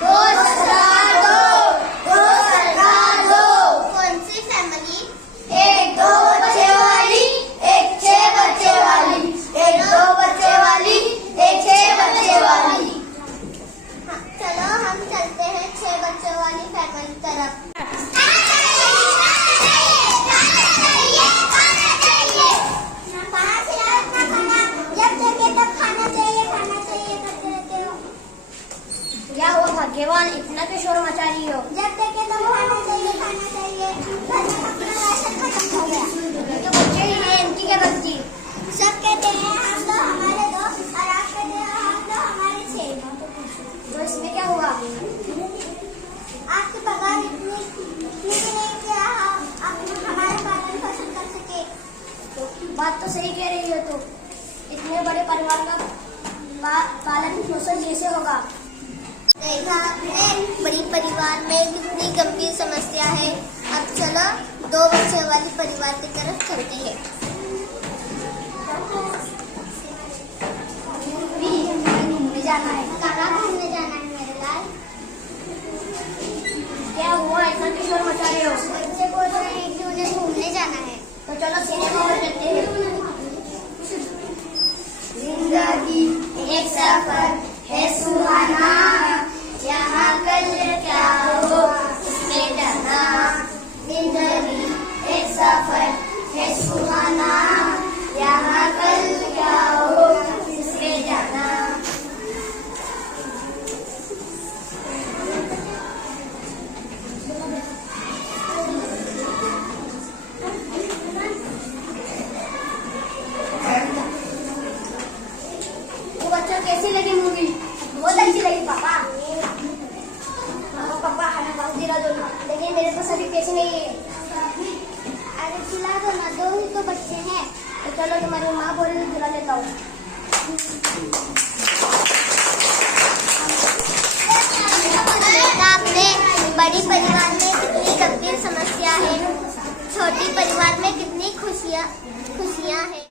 दो सरकार दो, दो सरकार दो। कौन सी फैमिली? एक 2 बच्चे वाली, एक 6 बच्चे वाली, एक 2 बच्चे वाली, एक 6 बच्चे वाली। हाँ, चलो हम चलते हैं 6 बच्चों वाली फैमिली तरफ। क्या हुआ भाग्यवान, इतना क्यों शोर मचा रही हो? जब देखे तब खाना चाहिए, खाना चाहिए। घर में अपना राशन खत्म हो गया। ये तो बच्चे ही हैं, इनकी क्या गलती? सब कहते हैं हम दो हमारे दो, और आप कहते हैं हम दो हमारे 6। तो इसमें क्या हुआ? आपकी पगार इतनी भी नहीं क्या आप हमारा पालन पोषण कर सके। बात तो सही कह रही हो तुम। इतने बड़े परिवार का पालन पोषण कैसे होगा? देखा आपने, बड़ी परिवार में कितनी गंभीर समस्या है। अब चलो 2 बच्चे वाली परिवार की तरफ चलते हैं। घूमने जाना है। कहाँ घूमने जाना है मेरे लाल? क्या हुआ, इतना क्यों शोर मचा रहे हो? बच्चे बोल रहे हैं कि उन्हें घूमने जाना है। तो चलो सिनेमा हॉल चलते हैं। जिंदगी एक सफर है सुहाना, यहाँ कल क्या हो उसमें डरना। जिंदगी एक सफर है सुहाना, यहाँ कल क्या हो उसमें जाना। वो बच्चा कैसी लगी मूवी? बहुत अच्छी लगी पापा। पापा खाना बहुत दिला दो ना, लेकिन मेरे पास अभी पैसे नहीं है। अरे खिला दो ना, 2 ही तो बच्चे हैं। तो चलो तुम्हारी माँ बोल रही दिला लेता हूँ। देखा आपने, बड़ी परिवार में कितनी गंभीर समस्या है, छोटी परिवार में कितनी खुशियाँ हैं।